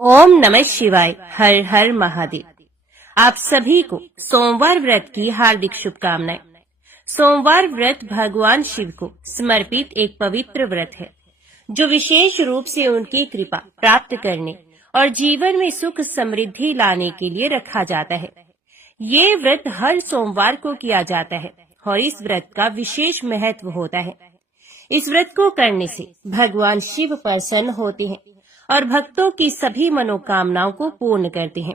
ओम नमः शिवाय। हर हर महादेव। आप सभी को सोमवार व्रत की हार्दिक शुभकामनाएं। सोमवार व्रत भगवान शिव को समर्पित एक पवित्र व्रत है, जो विशेष रूप से उनकी कृपा प्राप्त करने और जीवन में सुख समृद्धि लाने के लिए रखा जाता है। ये व्रत हर सोमवार को किया जाता है और इस व्रत का विशेष महत्व होता है। इस व्रत को करने से भगवान शिव प्रसन्न होते हैं और भक्तों की सभी मनोकामनाओं को पूर्ण करते हैं।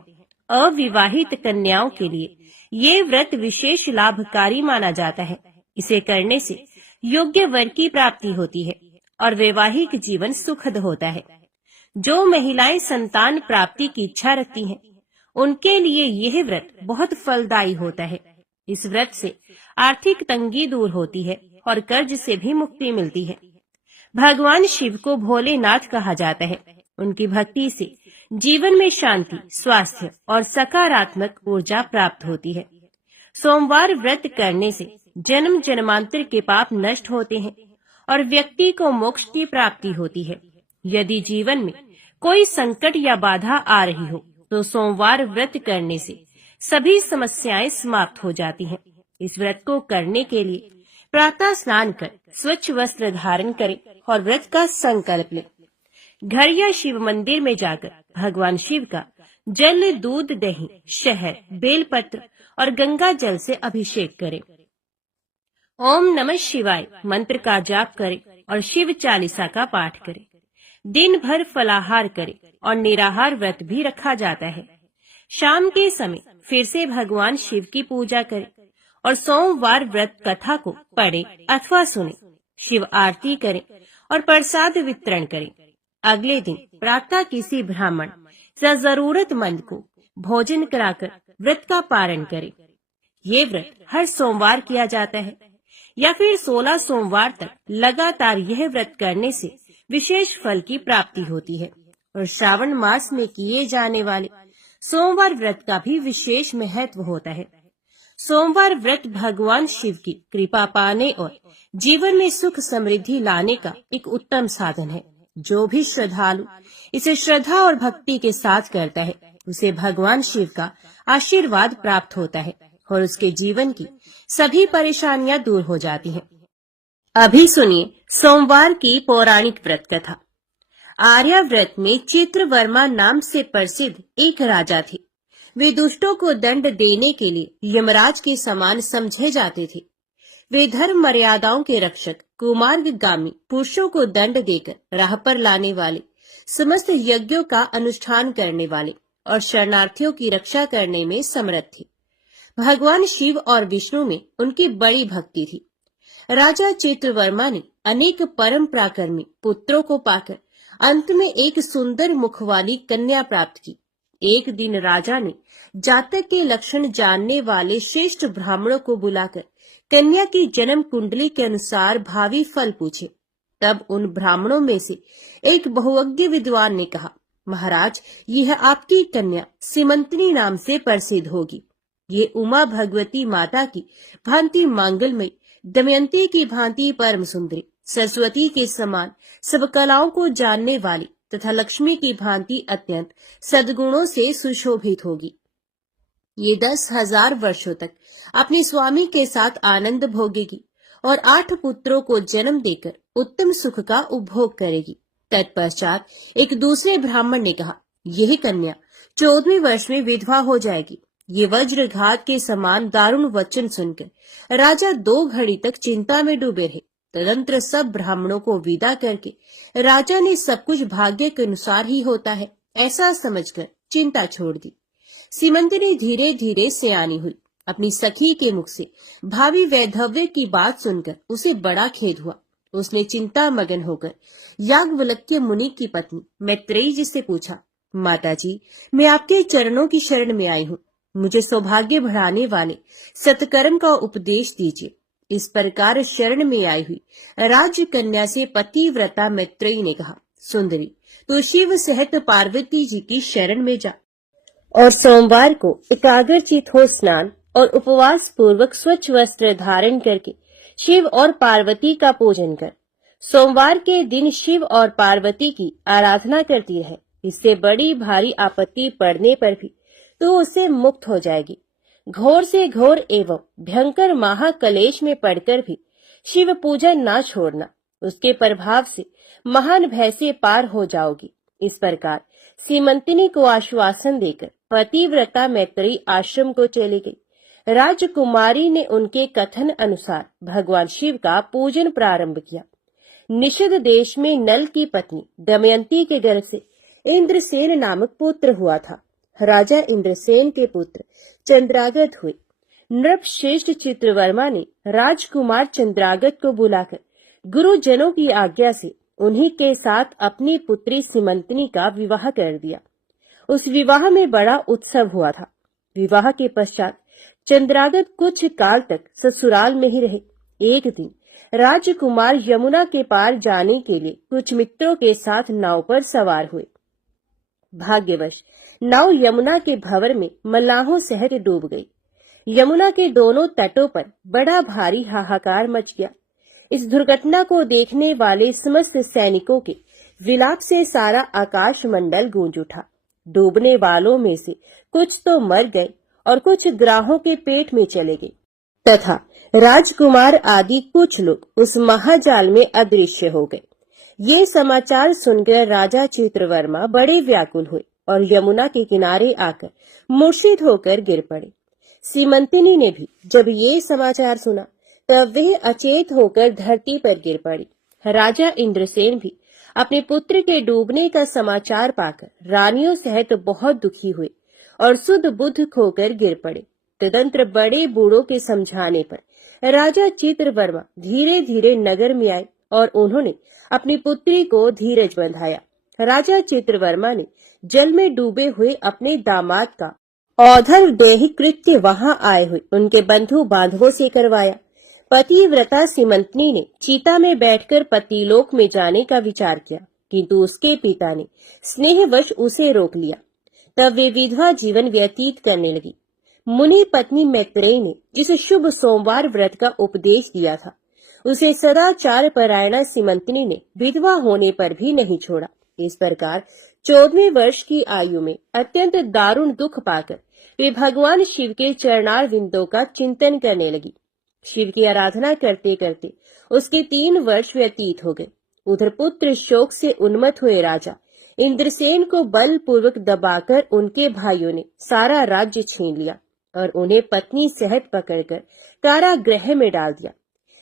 अविवाहित कन्याओं के लिए ये व्रत विशेष लाभकारी माना जाता है। इसे करने से योग्य वर की प्राप्ति होती है और वैवाहिक जीवन सुखद होता है। जो महिलाएं संतान प्राप्ति की इच्छा रखती हैं, उनके लिए यह व्रत बहुत फलदायी होता है। इस व्रत से आर्थिक तंगी दूर होती है और कर्ज से भी मुक्ति मिलती है। भगवान शिव को भोलेनाथ कहा जाता है। उनकी भक्ति से जीवन में शांति, स्वास्थ्य और सकारात्मक ऊर्जा प्राप्त होती है। सोमवार व्रत करने से जन्म जन्मांतर के पाप नष्ट होते हैं और व्यक्ति को मोक्ष की प्राप्ति होती है। यदि जीवन में कोई संकट या बाधा आ रही हो, तो सोमवार व्रत करने से सभी समस्याएं समाप्त हो जाती हैं। इस व्रत को करने के लिए प्रातः स्नान कर स्वच्छ वस्त्र धारण करें और व्रत का संकल्प लें। घर या शिव मंदिर में जाकर भगवान शिव का जल, दूध, दही, शहद, बेलपत्र और गंगा जल से अभिषेक करें। ओम नमः शिवाय मंत्र का जाप करें और शिव चालीसा का पाठ करें। दिन भर फलाहार करें और निराहार व्रत भी रखा जाता है। शाम के समय फिर से भगवान शिव की पूजा करें और सोमवार व्रत कथा को पढ़ें अथवा सुनें। शिव आरती करें और प्रसाद वितरण करें। अगले दिन प्रातः किसी ब्राह्मण या जरूरतमंद को भोजन कराकर व्रत का पारण करें। ये व्रत हर सोमवार किया जाता है या फिर 16 सोमवार तक लगातार यह व्रत करने से विशेष फल की प्राप्ति होती है। और श्रावण मास में किए जाने वाले सोमवार व्रत का भी विशेष महत्व होता है। सोमवार व्रत भगवान शिव की कृपा पाने और जीवन में सुख समृद्धि लाने का एक उत्तम साधन है। जो भी श्रद्धालु इसे श्रद्धा और भक्ति के साथ करता है, उसे भगवान शिव का आशीर्वाद प्राप्त होता है और उसके जीवन की सभी परेशानियां दूर हो जाती हैं। अभी सुनिए सोमवार की पौराणिक व्रत कथा। आर्याव्रत में चित्रवर्मा नाम से प्रसिद्ध एक राजा थे। वे दुष्टों को दंड देने के लिए यमराज के समान समझे जाते थे। वे धर्म मर्यादाओं के रक्षक, कुमार्गामी पुरुषों को दंड देकर राह पर लाने वाले, समस्त यज्ञों का अनुष्ठान करने वाले और शरणार्थियों की रक्षा करने में समर्थ थे। भगवान शिव और विष्णु में उनकी बड़ी भक्ति थी। राजा चित्रवर्मा ने अनेक परम पराक्रमी पुत्रों को पाकर अंत में एक सुंदर मुख वाली कन्या प्राप्त की। एक दिन राजा ने जातक के लक्षण जानने वाले श्रेष्ठ ब्राह्मणों को बुलाकर कन्या की जन्म कुंडली के अनुसार भावी फल पूछे। तब उन ब्राह्मणों में से एक बहुज्ञ विद्वान ने कहा, महाराज, यह आपकी कन्या सीमंतनी नाम से प्रसिद्ध होगी। ये उमा भगवती माता की भांति मांगलमयी, दमयंती की भांति परम सुंदरी, सरस्वती के समान सब कलाओं को जानने वाली तथा लक्ष्मी की भांति अत्यंत सद्गुणों से सुशोभित होगी। ये 10,000 वर्षों तक अपने स्वामी के साथ आनंद भोगेगी और 8 पुत्रों को जन्म देकर उत्तम सुख का उपभोग करेगी। तत्पश्चात एक दूसरे ब्राह्मण ने कहा, यह कन्या 14वें वर्ष में विधवा हो जाएगी। ये वज्रघात के समान दारुण वचन सुनकर राजा 2 घड़ी तक चिंता में डूबे रहे। तदंतर सब ब्राह्मणों को विदा करके राजा ने सब कुछ भाग्य के अनुसार ही होता है ऐसा समझकर चिंता छोड़ दी। सीमंतनी धीरे धीरे सयानी हुई। अपनी सखी के मुख से भावी वैधव्य की बात सुनकर उसे बड़ा खेद हुआ। उसने चिंता मगन होकर याज्ञवल्क्य मुनि की पत्नी मैत्रेयी जी से पूछा, माताजी, मैं आपके चरणों की शरण में आई हूँ। मुझे सौभाग्य बढ़ाने वाले सत्कर्म का उपदेश दीजिए। इस प्रकार शरण में आई हुई राज कन्या से पतिव्रता मैत्रेयी ने कहा, सुंदरी, तो शिव सहित पार्वती जी की शरण में जा और सोमवार को एकाग्रचित हो स्नान और उपवास पूर्वक स्वच्छ वस्त्र धारण करके शिव और पार्वती का पूजन कर सोमवार के दिन शिव और पार्वती की आराधना करती रहे। इससे बड़ी भारी आपत्ति पड़ने पर भी तो उससे मुक्त हो जाएगी। घोर से घोर एवं भयंकर महाकलेश में पड़कर भी शिव पूजा ना छोड़ना, उसके प्रभाव से महान भय से पार हो जाओगी। इस प्रकार सीमंतिनी को आश्वासन देकर पतिव्रता मैत्रेयी आश्रम को चली गई। राजकुमारी ने उनके कथन अनुसार भगवान शिव का पूजन प्रारंभ किया। निषद देश में नल की पत्नी दमयंती के गर्भ से इंद्रसेन नामक पुत्र हुआ था। राजा इंद्रसेन के पुत्र चंद्रागत हुए। नृपश्रेष्ठ चित्रवर्मा ने राजकुमार चंद्रागत को बुलाकर गुरुजनों की आज्ञा से उन्हीं के साथ अपनी पुत्री सीमंतिनी का विवाह कर दिया। उस विवाह में बड़ा उत्सव हुआ था। विवाह के पश्चात चंद्रागत कुछ काल तक ससुराल में ही रहे। एक दिन राजकुमार यमुना के पार जाने के लिए कुछ मित्रों के साथ नाव पर सवार हुए। भाग्यवश नाव यमुना के भंवर में मल्लाहों सहित डूब गई। यमुना के दोनों तटों पर बड़ा भारी हाहाकार मच गया। इस दुर्घटना को देखने वाले समस्त सैनिकों के विलाप से सारा आकाश मंडल गूंज उठा। डूबने वालों में से कुछ तो मर गए और कुछ ग्राहों के पेट में चले गए तथा राजकुमार आदि कुछ लोग उस महाजाल में अदृश्य हो गए। ये समाचार सुनकर राजा चित्रवर्मा बड़े व्याकुल हुए और यमुना के किनारे आकर मूर्छित होकर गिर पड़े। सीमंतिनी ने भी जब ये समाचार सुना तब वह अचेत होकर धरती पर गिर पड़ी। राजा इंद्रसेन भी अपने पुत्र के डूबने का समाचार पाकर रानियों सहित बहुत दुखी हुए और सुध बुद्ध खोकर गिर पड़े। तदंतर बड़े बूढ़ों के समझाने पर राजा चित्रवर्मा धीरे धीरे नगर में आए और उन्होंने अपनी पुत्री को धीरज बंधाया। राजा चित्रवर्मा ने जल में डूबे हुए अपने दामाद का औधर देही कृत्य वहां आए हुए उनके बंधु बांधवों से करवाया। पतिव्रता सीमंतिनी ने चीता में बैठकर पतिलोक में जाने का विचार किया, किंतु उसके पिता ने स्नेहवश उसे रोक लिया। तब वे विधवा जीवन व्यतीत करने लगी। मुनि पत्नी मैत्रेयी ने जिस शुभ सोमवार व्रत का उपदेश दिया था, उसे सदाचार परायणा सीमंतिनी ने विधवा होने पर भी नहीं छोड़ा। इस प्रकार 14वें वर्ष की आयु में अत्यंत दारुण दुख पाकर वे भगवान शिव के चरणार विंदों का चिंतन करने लगी। शिव की आराधना करते करते उसके 3 वर्ष व्यतीत हो गए। उधर पुत्र शोक से उन्मत्त हुए राजा इंद्रसेन को बलपूर्वक दबाकर उनके भाइयों ने सारा राज्य छीन लिया और उन्हें पत्नी सहित पकड़कर कारागृह में डाल दिया।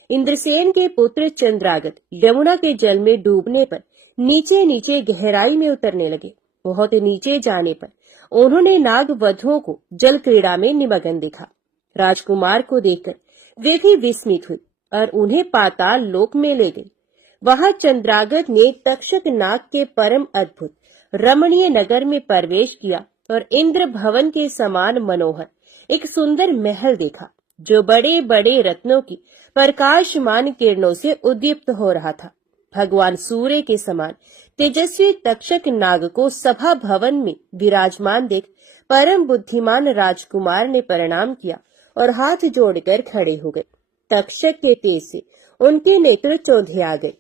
इंद्रसेन के पुत्र चंद्रागत यमुना के जल में डूबने पर नीचे नीचे गहराई में उतरने लगे। बहुत नीचे जाने पर उन्होंने नाग वधुओं को जल क्रीड़ा में निमग्न देखा। राजकुमार को देखकर वे भी विस्मित हुए और उन्हें पाताल लोक में ले गए। वहां चंद्रागत ने तक्षक नाग के परम अद्भुत रमणीय नगर में प्रवेश किया और इंद्र भवन के समान मनोहर एक सुंदर महल देखा, जो बड़े बड़े रत्नों की प्रकाशमान किरणों से उद्दीप्त हो रहा था। भगवान सूर्य के समान तेजस्वी तक्षक नाग को सभा भवन में विराजमान देख परम बुद्धिमान राजकुमार ने प्रणाम किया और हाथ जोड़कर खड़े हो गए। तक्षक के तेज से उनके नेत्र चौंधे आ गए।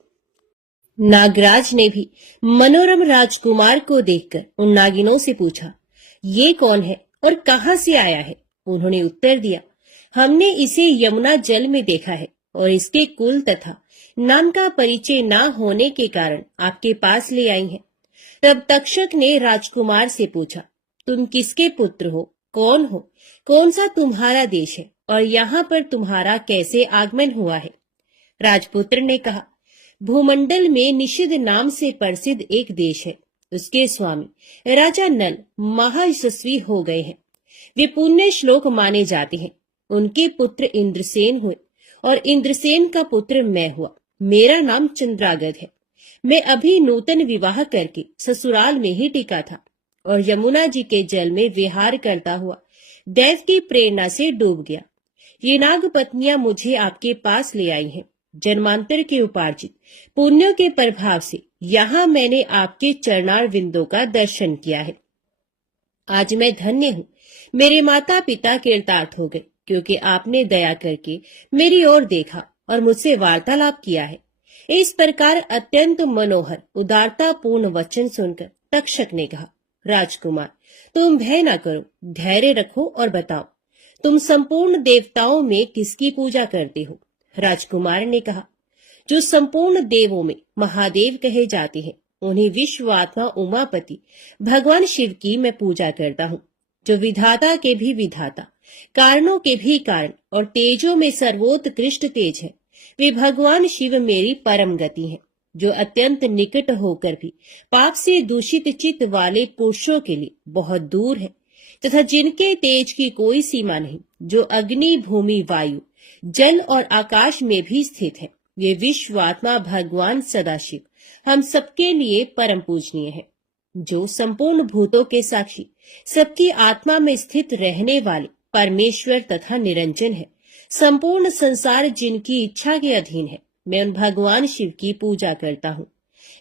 नागराज ने भी मनोरम राजकुमार को देखकर उन नागिनों से पूछा, ये कौन है और कहां से आया है? उन्होंने उत्तर दिया, हमने इसे यमुना जल में देखा है और इसके कुल तथा नाम का परिचय न होने के कारण आपके पास ले आई हैं। तब तक्षक ने राजकुमार से पूछा, तुम किसके पुत्र हो, कौन हो, कौन सा तुम्हारा देश है और यहाँ पर तुम्हारा कैसे आगमन हुआ है? राजपुत्र ने कहा, भूमंडल में निषद नाम से प्रसिद्ध एक देश है। उसके स्वामी राजा नल महायशस्वी हो गए हैं। वे पुण्य श्लोक माने जाते हैं। उनके पुत्र इंद्रसेन हुए और इंद्रसेन का पुत्र मैं हुआ। मेरा नाम चंद्रागत है। मैं अभी नूतन विवाह करके ससुराल में ही टिका था और यमुना जी के जल में विहार करता हुआ देव की प्रेरणा से डूब गया। ये नाग पत्नियां मुझे आपके पास ले आई हैं। जन्मांतर के उपार्जित पुण्यों के प्रभाव से यहाँ मैंने आपके चरणार विंदों का दर्शन किया है। आज मैं धन्य हूँ। मेरे माता पिता कृतार्थ हो गए, क्योंकि आपने दया करके मेरी ओर देखा और मुझसे वार्तालाप किया है। इस प्रकार अत्यंत मनोहर उदारता पूर्ण वचन सुनकर तक्षक ने कहा, राजकुमार, तुम भय न करो, धैर्य रखो और बताओ, तुम संपूर्ण देवताओं में किसकी पूजा करते हो? राजकुमार ने कहा, जो संपूर्ण देवों में महादेव कहे जाते हैं, उन्हीं विश्वात्मा उमापति भगवान शिव की मैं पूजा करता हूँ, जो विधाता के भी विधाता, कारणों के भी कारण और तेजों में सर्वोत्कृष्ट तेज है। वे भगवान शिव मेरी परम गति है, जो अत्यंत निकट होकर भी पाप से दूषित चित्त वाले पुरुषों के लिए बहुत दूर है, तथा जिनके तेज की कोई सीमा नहीं, जो अग्नि, भूमि, वायु, जल और आकाश में भी स्थित है। ये विश्वात्मा भगवान सदाशिव हम सबके लिए परम पूजनीय है, जो संपूर्ण भूतों के साक्षी, सबकी आत्मा में स्थित रहने वाले परमेश्वर तथा निरंजन है। संपूर्ण संसार जिनकी इच्छा के अधीन है, मैं उन भगवान शिव की पूजा करता हूँ।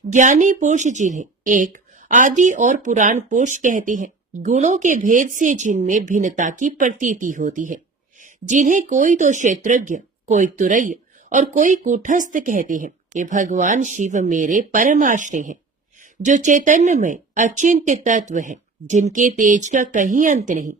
ज्ञानी पुरुष जिन्हें एक आदि और पुराण पुरुष कहते हैं, गुणों के भेद से जिनमें भिन्नता की प्रतीति होती है, जिन्हें कोई तो क्षेत्रज्ञ, कोई तुरय और कोई कूटस्थ कहते हैं, ये भगवान शिव मेरे परमाश्रय हैं, जो चैतन्यमय अचिंत्य तत्व है, जिनके तेज का कहीं अंत नहीं।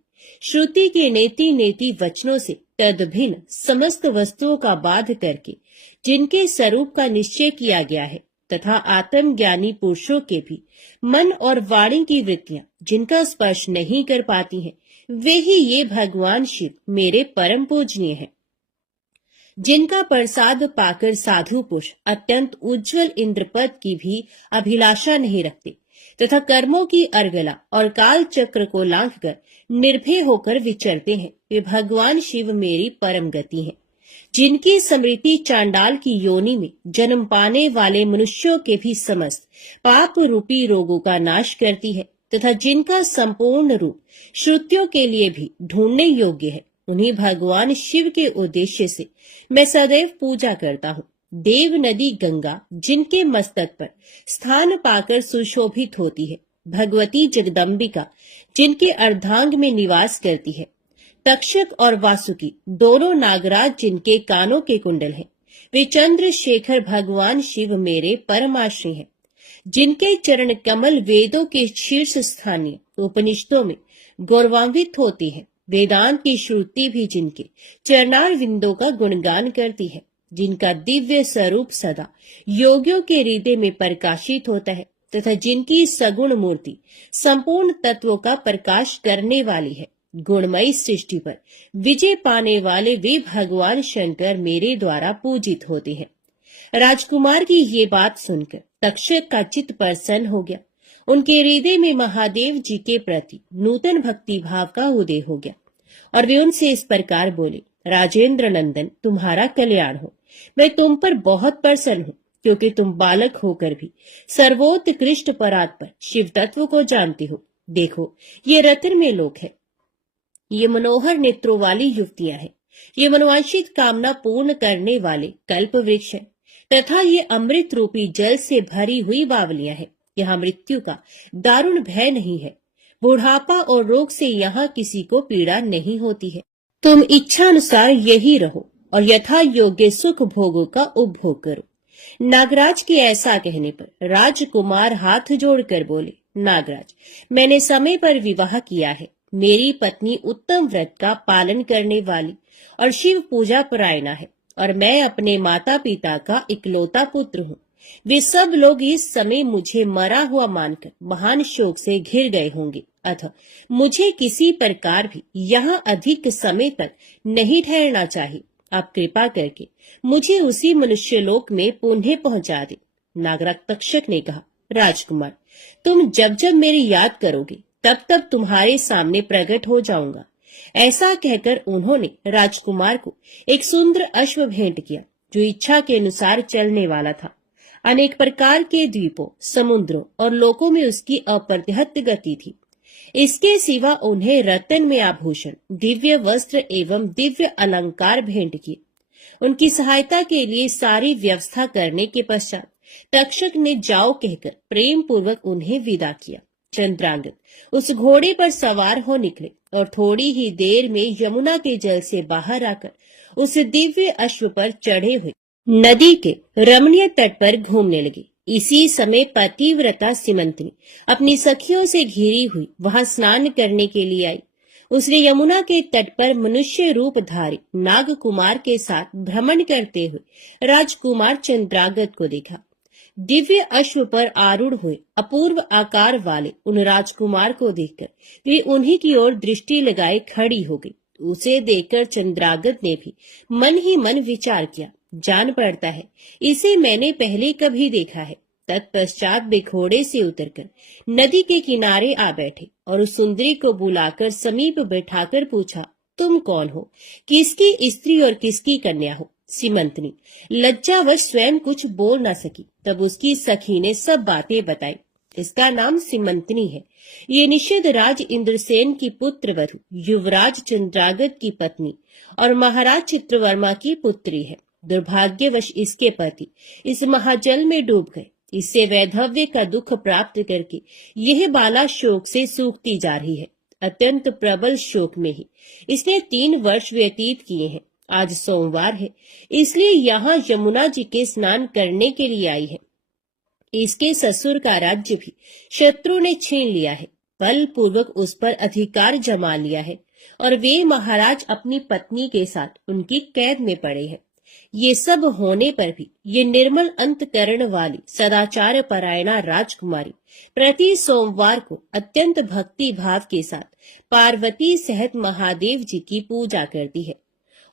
श्रुति के नेति नेति वचनों से तदभिन्न समस्त वस्तुओं का बाध करके जिनके स्वरूप का निश्चय किया गया है, तथा आत्मज्ञानी पुरुषों के भी मन और वाणी की वृत्तियां जिनका स्पर्श नहीं कर पाती हैं, वे ही ये भगवान शिव मेरे परम पूजनीय हैं। जिनका प्रसाद पाकर साधु पुरुष अत्यंत उज्जवल इंद्रपद की भी अभिलाषा नहीं रखते, तथा कर्मों की अर्गला और काल चक्र को लांघकर निर्भय होकर विचरते हैं, वे भगवान शिव मेरी परम गति हैं। जिनकी स्मृति चांडाल की योनि में जन्म पाने वाले मनुष्यों के भी समस्त पाप रूपी रोगों का नाश करती है, तथा जिनका संपूर्ण रूप श्रुतियों के लिए भी ढूंढने योग्य है, उन्हीं भगवान शिव के उद्देश्य से मैं सदैव पूजा करता हूँ। देव नदी गंगा जिनके मस्तक पर स्थान पाकर सुशोभित होती है, भगवती जगदम्बिका जिनके अर्धांग में निवास करती है, तक्षक और वासुकी दोनों नागराज जिनके कानों के कुंडल हैं, वे चंद्रशेखर भगवान शिव मेरे परमाश्रय हैं। जिनके चरण कमल वेदों के शीर्ष स्थानीय उपनिषदों में गौरवान्वित होती है, वेदांत की श्रुति भी जिनके चरणार विंदों का गुणगान करती है, जिनका दिव्य स्वरूप सदा योगियों के हृदय में प्रकाशित होता है, तथा जिनकी सगुण मूर्ति संपूर्ण तत्वों का प्रकाश करने वाली है, गुणमयी सृष्टि पर विजय पाने वाले वे भगवान शंकर मेरे द्वारा पूजित होते हैं। राजकुमार की ये बात सुनकर तक्षक का चित्त प्रसन्न हो गया। उनके हृदय में महादेव जी के प्रति नूतन भक्ति भाव का उदय हो गया, और वे उनसे इस प्रकार बोले, राजेंद्र नंदन, तुम्हारा कल्याण हो। मैं तुम पर बहुत प्रसन्न हूँ, क्योंकि तुम बालक होकर भी सर्वोत्कृष्ट परात्पर शिव तत्व को जानते हो। देखो, ये रत्न में लोक है, ये मनोहर नेत्रों वाली युवतियां हैं, ये मनोवांछित कामना पूर्ण करने वाले कल्प वृक्ष है, तथा ये अमृत रूपी जल से भरी हुई बावलियां हैं। यहाँ मृत्यु का दारुण भय नहीं है, बुढ़ापा और रोग से यहाँ किसी को पीड़ा नहीं होती है। तुम इच्छा अनुसार यही रहो और यथा योग्य सुख भोगों का उपभोग करो। नागराज के ऐसा कहने पर राजकुमार हाथ जोड़कर बोले, नागराज, मैंने समय पर विवाह किया है। मेरी पत्नी उत्तम व्रत का पालन करने वाली और शिव पूजा परायणा है, और मैं अपने माता पिता का इकलौता पुत्र हूँ। वे सब लोग इस समय मुझे मरा हुआ मानकर महान शोक से घिर गए होंगे, अतः मुझे किसी प्रकार भी यहाँ अधिक समय तक नहीं ठहरना चाहिए। आप कृपा करके मुझे उसी मनुष्यलोक में पुनः पहुंचा दे। नागराज तक्षक ने कहा, राजकुमार, तुम जब जब मेरी याद करोगे तब तब तुम्हारे सामने प्रकट हो जाऊंगा। ऐसा कहकर उन्होंने राजकुमार को एक सुंदर अश्व भेंट किया, जो इच्छा के अनुसार चलने वाला था। अनेक प्रकार के द्वीपों, समुद्रों और लोकों में उसकी अप्रतिहत गति थी। इसके सिवा उन्हें रत्न में आभूषण, दिव्य वस्त्र एवं दिव्य अलंकार भेंट किए। उनकी सहायता के लिए सारी व्यवस्था करने के पश्चात तक्षक ने जाओ कहकर प्रेम पूर्वक उन्हें विदा किया। चंद्रांगद उस घोड़े पर सवार हो निकले और थोड़ी ही देर में यमुना के जल से बाहर आकर उस दिव्य अश्व पर चढ़े हुए नदी के रमणीय तट पर घूमने लगे। इसी समय पतिव्रता सिमंतनी अपनी सखियों से घिरी हुई वहां स्नान करने के लिए आई। उसने यमुना के तट पर मनुष्य रूपधारी नाग कुमार के साथ भ्रमण करते हुए राजकुमार चंद्रागत को देखा। दिव्य अश्व पर आरूढ़ हुए अपूर्व आकार वाले उन राजकुमार को देखकर वे उन्हीं की ओर दृष्टि लगाए खड़ी हो गई। उसे देखकर चंद्रागत ने भी मन ही मन विचार किया, जान पड़ता है इसे मैंने पहले कभी देखा है। तत्पश्चात वे घोड़े से उतरकर नदी के किनारे आ बैठे और उस सुंदरी को बुलाकर समीप बैठाकर पूछा, तुम कौन हो, किसकी स्त्री और किसकी कन्या हो? सिमंतनी लज्जावश स्वयं कुछ बोल न सकी। तब उसकी सखी ने सब बातें बताई। इसका नाम सिमंतनी है। ये निषद राज इंद्रसेन की पुत्र वधु, युवराज चंद्रागत की पत्नी और महाराज चित्रवर्मा की पुत्री है। दुर्भाग्यवश इसके पति इस महाजल में डूब गए। इससे वैधव्य का दुख प्राप्त करके यह बाला शोक से सूखती जा रही है। अत्यंत प्रबल शोक में ही इसने 3 वर्ष व्यतीत किए हैं। आज सोमवार है, इसलिए यहाँ यमुना जी के स्नान करने के लिए आई है। इसके ससुर का राज्य भी शत्रु ने छीन लिया है, बलपूर्वक उस पर अधिकार जमा लिया है और वे महाराज अपनी पत्नी के साथ उनकी कैद में पड़े हैं। ये सब होने पर भी ये निर्मल अंतकरण वाली सदाचार परायणा राजकुमारी प्रति सोमवार को अत्यंत भक्ति भाव के साथ पार्वती सहित महादेव जी की पूजा करती है।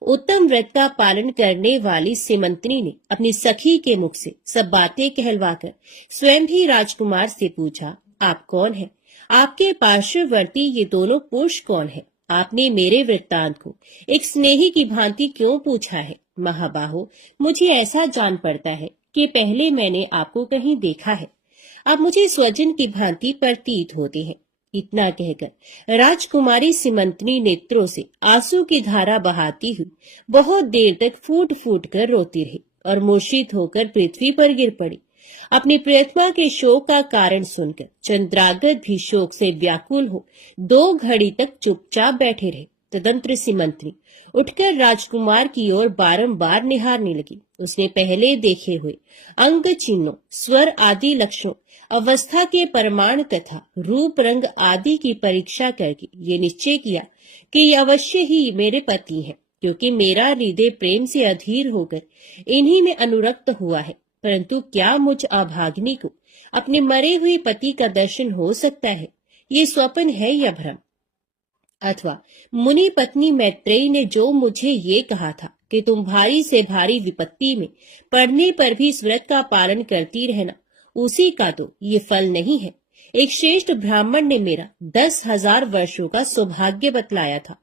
उत्तम व्रत का पालन करने वाली सिमंतनी ने अपनी सखी के मुख से सब बातें कहलवाकर स्वयं भी राजकुमार से पूछा, आप कौन हैं? आपके पार्श्ववर्ती ये दोनों पुरुष कौन है? आपने मेरे वृत्तांत को एक स्नेही की भांति क्यों पूछा है? महाबाहो, मुझे ऐसा जान पड़ता है कि पहले मैंने आपको कहीं देखा है। आप मुझे स्वजन की भांति प्रतीत होते हैं। इतना कहकर राजकुमारी सिमंतनी नेत्रों से आंसू की धारा बहाती हुई बहुत देर तक फूट फूट कर रोती रही और मूर्छित होकर पृथ्वी पर गिर पड़ी। अपनी प्रियतमा के शोक का कारण सुनकर चंद्रागत भी शोक से व्याकुल हो 2 घड़ी तक चुपचाप बैठे रहे। तदंतर सिमंतनी उठकर राजकुमार की ओर बारंबार निहारने लगी। उसने पहले देखे हुए अंग चिन्हों, स्वर आदि लक्षणों, अवस्था के प्रमाण तथा रूप रंग आदि की परीक्षा करके ये निश्चय किया कि ये अवश्य ही मेरे पति हैं, क्योंकि मेरा हृदय प्रेम से अधीर होकर इन्हीं में अनुरक्त हुआ है। परंतु क्या मुझ अभागिनी को अपने मरे हुए पति का दर्शन हो सकता है? ये स्वप्न है या भ्रम? अथवा मुनि पत्नी मैत्रेयी ने जो मुझे ये कहा था कि तुम भारी से भारी विपत्ति में पड़ने पर भी इस व्रत का पालन करती रहना, उसी का तो ये फल नहीं है। एक श्रेष्ठ ब्राह्मण ने मेरा 10,000 वर्षों का सौभाग्य बतलाया था।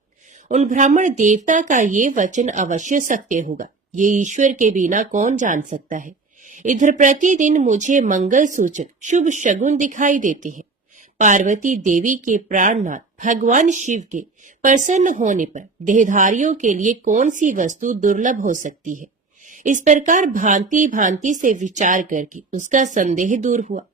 उन ब्राह्मण देवता का ये वचन अवश्य सत्य होगा, ये ईश्वर के बिना कौन जान सकता है। इधर प्रतिदिन मुझे मंगल सूचक शुभ शगुन दिखाई देते हैं। पार्वती देवी के प्राणनाथ भगवान शिव के प्रसन्न होने पर देहधारियों के लिए कौन सी वस्तु दुर्लभ हो सकती है। इस प्रकार भांति भांति से विचार करके उसका संदेह दूर हुआ।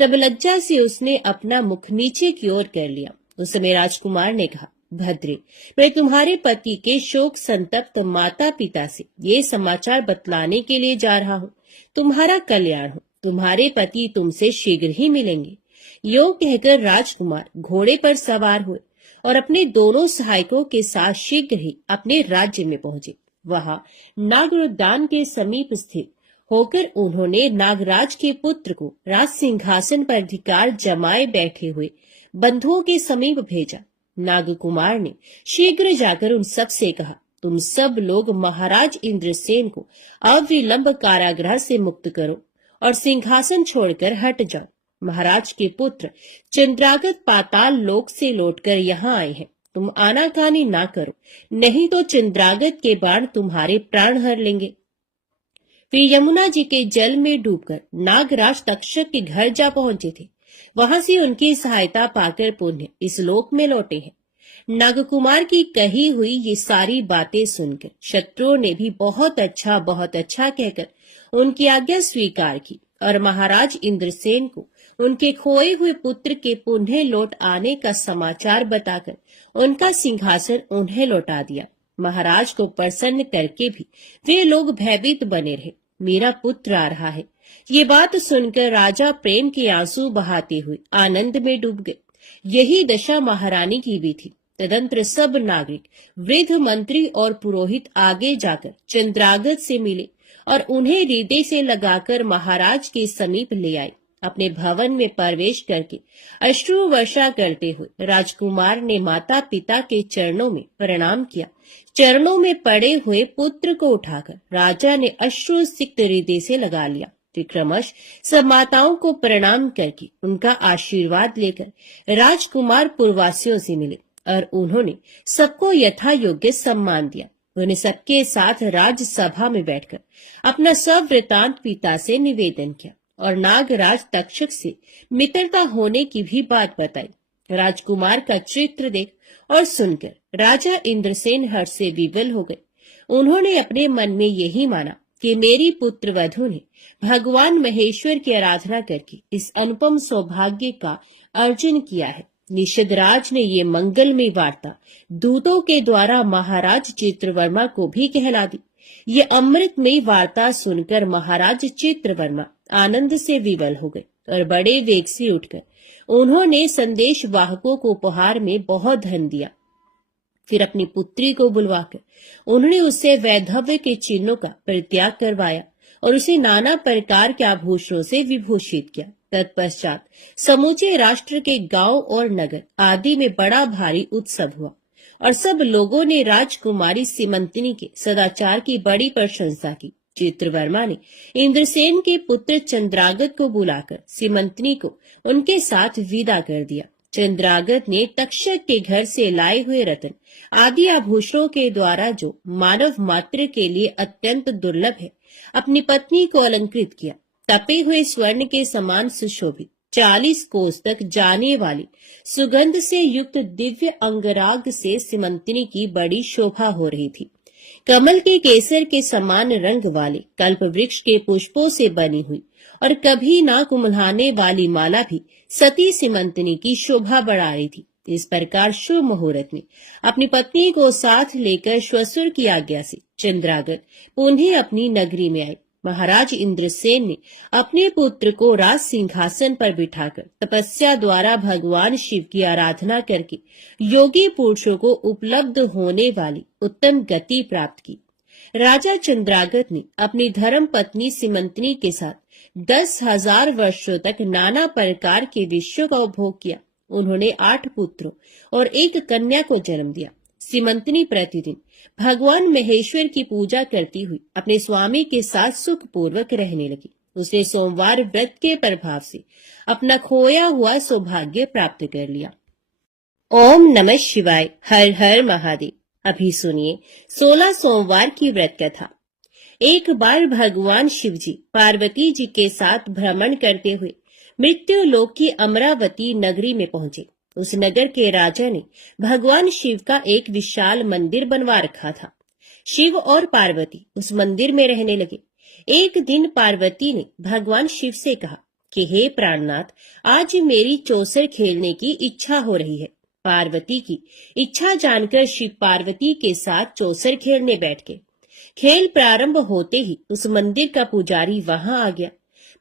तब लज्जा से उसने अपना मुख नीचे की ओर कर लिया। उस समय राजकुमार ने कहा, भद्रे, मैं तुम्हारे पति के शोक संतप्त माता पिता से ये समाचार बतलाने के लिए जा रहा हूँ। तुम्हारा कल्याण हो, तुम्हारे पति तुमसे शीघ्र ही मिलेंगे। यो कहकर राजकुमार घोड़े पर सवार हुए और अपने दोनों सहायकों के साथ शीघ्र ही अपने राज्य में पहुंचे। वहां नागरोद्यान के समीप स्थित होकर उन्होंने नागराज के पुत्र को राज सिंहासन पर अधिकार जमाए बैठे हुए बंधुओं के समीप भेजा। नागकुमार ने शीघ्र जाकर उन सब से कहा, तुम सब लोग महाराज इंद्रसेन को अविलंब कारागृह से मुक्त करो और सिंहासन छोड़कर हट जाओ। महाराज के पुत्र चंद्रागत पाताल लोक से लौटकर यहाँ आए हैं। तुम आनाकानी ना करो, नहीं तो चंद्रागत के बाण तुम्हारे प्राण हर लेंगे। वे यमुना जी के जल में डूबकर नागराज तक्षक के घर जा पहुंचे थे। वहां से उनकी सहायता पाकर पुण्य इस लोक में लौटे हैं। नागकुमार की कही हुई ये सारी बातें सुनकर शत्रुओं ने भी बहुत अच्छा कहकर उनकी आज्ञा स्वीकार की और महाराज इंद्रसेन को उनके खोए हुए पुत्र के पुनः लौट आने का समाचार बताकर उनका सिंहासन उन्हें लौटा दिया। महाराज को प्रसन्न करके भी वे लोग भयभीत बने रहे। मेरा पुत्र आ रहा है, ये बात सुनकर राजा प्रेम के आंसू बहाते हुए आनंद में डूब गए। यही दशा महारानी की भी थी। तदंतर सब नागरिक, वृद्ध, मंत्री और पुरोहित आगे जाकर चंद्रागत से मिले और उन्हें हृदय से लगाकर महाराज के समीप ले आए। अपने भवन में प्रवेश करके अश्रु वर्षा करते हुए राजकुमार ने माता पिता के चरणों में प्रणाम किया। चरणों में पड़े हुए पुत्र को उठाकर राजा ने अश्रु सिक्त हृदय से लगा लिया। क्रमश सब माताओं को प्रणाम करके उनका आशीर्वाद लेकर राजकुमार पुरवासियों से मिले और उन्होंने सबको यथा योग्य सम्मान दिया। उन्हें सबके साथ राजसभा में बैठकर अपना सब वृतांत पिता से निवेदन किया और नागराज तक्षक से मित्रता होने की भी बात बताई। राजकुमार का चित्र देख और सुनकर राजा इंद्रसेन हर्ष से विवल हो गए। उन्होंने अपने मन में यही माना कि मेरी पुत्र वधू ने भगवान महेश्वर की आराधना करके इस अनुपम सौभाग्य का अर्जन किया है। निषदराज ने ये मंगलमय वार्ता दूतों के द्वारा महाराज चित्रवर्मा को भी कहला दी। ये अमृतमय वार्ता सुनकर महाराज चित्रवर्मा आनंद से विवल हो गए और बड़े वेग से उठकर उन्होंने संदेश वाहकों को उपहार में बहुत धन दिया। फिर अपनी पुत्री को बुलवाकर उन्होंने उससे वैधव्य के चिन्हों का परित्याग करवाया और उसे नाना प्रकार के आभूषणों से विभूषित किया। तत्पश्चात समूचे राष्ट्र के गांव और नगर आदि में बड़ा भारी उत्सव हुआ और सब लोगों ने राजकुमारी सीमंतिनी के सदाचार की बड़ी प्रशंसा की। चित्रवर्मा ने इंद्रसेन के पुत्र चंद्रागत को बुलाकर सीमंतिनी को उनके साथ विदा कर दिया। चंद्रागत ने तक्षक के घर से लाए हुए रत्न आदि आभूषणों के द्वारा, जो मानव मात्र के लिए अत्यंत दुर्लभ है, अपनी पत्नी को अलंकृत किया। तपे हुए स्वर्ण के समान सुशोभित 40 कोस तक जाने वाली सुगंध से युक्त दिव्य अंगराग से सीमंतिनी की बड़ी शोभा हो रही थी। कमल के केसर के समान रंग वाले कल्प वृक्ष के पुष्पों से बनी हुई और कभी ना कुम्हलाने वाली माला भी सती सीमंतिनी की शोभा बढ़ा रही थी। इस प्रकार शुभ मुहूर्त में अपनी पत्नी को साथ लेकर श्वशुर की आज्ञा से चंद्रागत पुनः अपनी नगरी में आए। महाराज इंद्रसेन ने अपने पुत्र को राज सिंहासन पर बिठाकर तपस्या द्वारा भगवान शिव की आराधना करके योगी पुरुषों को उपलब्ध होने वाली उत्तम गति प्राप्त की। राजा चंद्रागत ने अपनी धर्म पत्नी सीमंतिनी के साथ 10,000 वर्षों तक नाना प्रकार के विषयों का उपभोग किया। उन्होंने 8 पुत्रों और 1 कन्या को जन्म दिया। सीमंतिनी प्रतिदिन भगवान महेश्वर की पूजा करती हुई अपने स्वामी के साथ सुख पूर्वक रहने लगी। उसने सोमवार व्रत के प्रभाव से अपना खोया हुआ सौभाग्य प्राप्त कर लिया। ओम नमः शिवाय। हर हर महादेव। अभी सुनिए 16 सोमवार की व्रत कथा। एक बार भगवान शिवजी पार्वती जी के साथ भ्रमण करते हुए मृत्यु लोक की अमरावती नगरी में पहुंचे। उस नगर के राजा ने भगवान शिव का एक विशाल मंदिर बनवा रखा था। शिव और पार्वती उस मंदिर में रहने लगे। एक दिन पार्वती ने भगवान शिव से कहा कि हे प्राणनाथ, आज मेरी चौसर खेलने की इच्छा हो रही है। पार्वती की इच्छा जानकर शिव पार्वती के साथ चौसर खेलने बैठ गए। खेल प्रारंभ होते ही उस मंदिर का पुजारी वहां आ गया।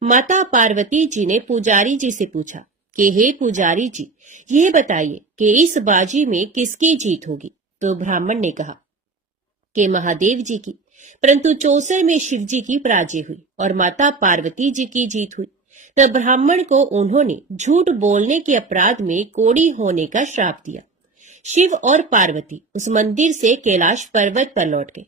माता पार्वती जी ने पुजारी जी से पूछा कि हे पुजारी जी, ये बताइए कि इस बाजी में किसकी जीत होगी। तो ब्राह्मण ने कहा कि महादेव जी की, परंतु चौसर में शिव जी की पराजय हुई और माता पार्वती जी की जीत हुई। तब ब्राह्मण को उन्होंने झूठ बोलने के अपराध में कोढ़ी होने का श्राप दिया। शिव और पार्वती उस मंदिर से कैलाश पर्वत पर लौट गए।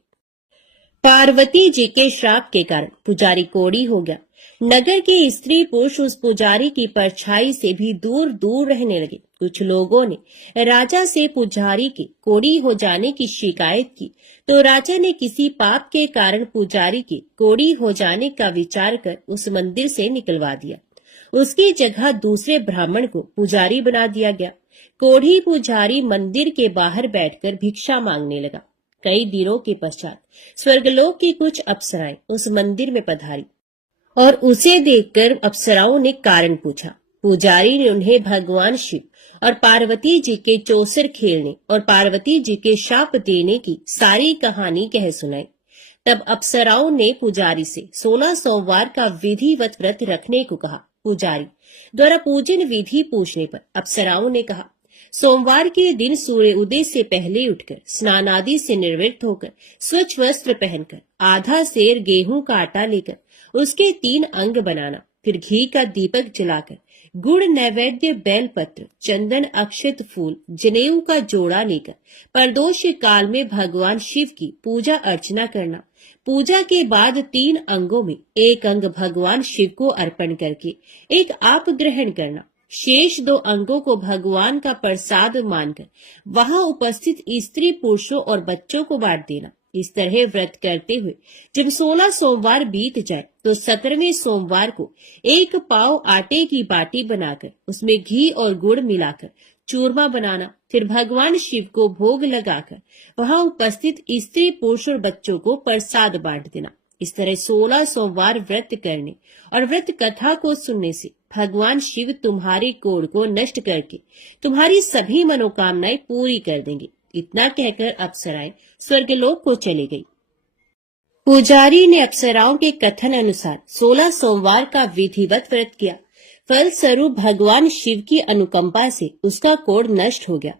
पार्वती जी के श्राप के कारण पुजारी कोढ़ी हो गया। नगर के स्त्री पुरुष उस पुजारी की परछाई से भी दूर दूर रहने लगे। कुछ लोगों ने राजा से पुजारी के कोढ़ी हो जाने की शिकायत की, तो राजा ने किसी पाप के कारण पुजारी के कोढ़ी हो जाने का विचार कर उस मंदिर से निकलवा दिया। उसकी जगह दूसरे ब्राह्मण को पुजारी बना दिया गया। कोढ़ी पुजारी मंदिर के बाहर बैठकर भिक्षा मांगने लगा। कई दिनों के पश्चात स्वर्गलोक की कुछ अप्सराएं उस मंदिर में पधारी और उसे देखकर अप्सराओं ने कारण पूछा। पुजारी ने उन्हें भगवान शिव और पार्वती जी के चौसर खेलने और पार्वती जी के शाप देने की सारी कहानी कह सुनाई। तब अप्सराओं ने पुजारी से 16 सोमवार का विधिवत व्रत रखने को कहा। पुजारी द्वारा पूजन विधि पूछने पर अप्सराओं ने कहा, सोमवार के दिन सूर्य उदय से पहले उठकर स्नान आदि से निवृत्त होकर स्वच्छ वस्त्र पहनकर आधा सेर गेहूं का आटा लेकर उसके 3 अंग बनाना, फिर घी का दीपक जलाकर गुड़ नैवेद्य बेलपत्र चंदन अक्षत फूल जनेऊ का जोड़ा लेकर प्रदोष काल में भगवान शिव की पूजा अर्चना करना। पूजा के बाद 3 अंगों में एक अंग भगवान शिव को अर्पण करके एक आप ग्रहण करना। शेष 2 अंगों को भगवान का प्रसाद मानकर वहां उपस्थित स्त्री पुरुषों और बच्चों को बांट देना। इस तरह व्रत करते हुए जब 16 सोमवार बीत जाए तो 17वें सोमवार को 1 पाव आटे की बाटी बनाकर उसमें घी और गुड़ मिलाकर चूरमा बनाना, फिर भगवान शिव को भोग लगाकर वहां उपस्थित स्त्री पुरुष और बच्चों को प्रसाद बांट देना। इस तरह 16 सोमवार व्रत करने और व्रत कथा को सुनने से भगवान शिव तुम्हारे कोढ़ को नष्ट करके तुम्हारी सभी मनोकामनाएं पूरी कर देंगे। इतना कहकर अप्सराएं स्वर्गलोक को चली गई। पुजारी ने अप्सराओं के कथन अनुसार 16 सोमवार का विधिवत व्रत किया। फलस्वरूप भगवान शिव की अनुकंपा से उसका कोढ़ नष्ट हो गया।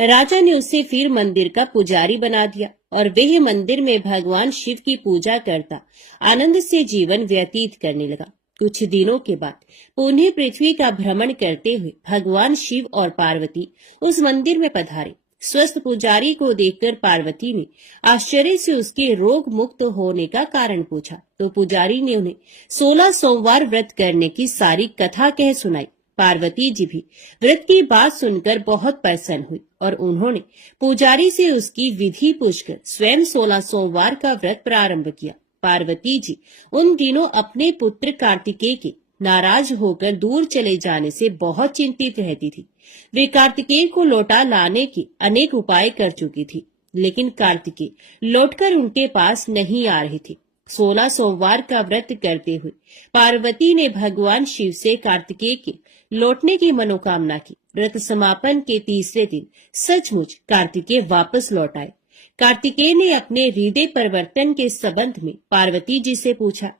राजा ने उसे फिर मंदिर का पुजारी बना दिया और वह मंदिर में भगवान शिव की पूजा करता आनंद से जीवन व्यतीत करने लगा। कुछ दिनों के बाद पुनः पृथ्वी का भ्रमण करते हुए भगवान शिव और पार्वती उस मंदिर में पधारे। स्वस्थ पुजारी को देखकर पार्वती ने आश्चर्य से उसके रोग मुक्त होने का कारण पूछा, तो पुजारी ने उन्हें 16 सोमवार व्रत करने की सारी कथा कह सुनाई। पार्वती जी भी व्रत की बात सुनकर बहुत प्रसन्न हुई और उन्होंने पुजारी से उसकी विधि पूछकर स्वयं 16 सोमवार का व्रत प्रारंभ किया। पार्वती जी उन दिनों अपने पुत्र कार्तिकेय के नाराज होकर दूर चले जाने से बहुत चिंतित रहती थी। वे कार्तिकेय को लौटा लाने के अनेक उपाय कर चुकी थी, लेकिन कार्तिकेय लौटकर उनके पास नहीं आ रहे थे। 16 सोमवार का व्रत करते हुए पार्वती ने भगवान शिव से कार्तिकेय के लौटने की मनोकामना की। व्रत समापन के तीसरे दिन सचमुच कार्तिकेय वापस लौट आए। कार्तिकेय ने अपने हृदय परिवर्तन के संबंध में पार्वती जी से पूछा,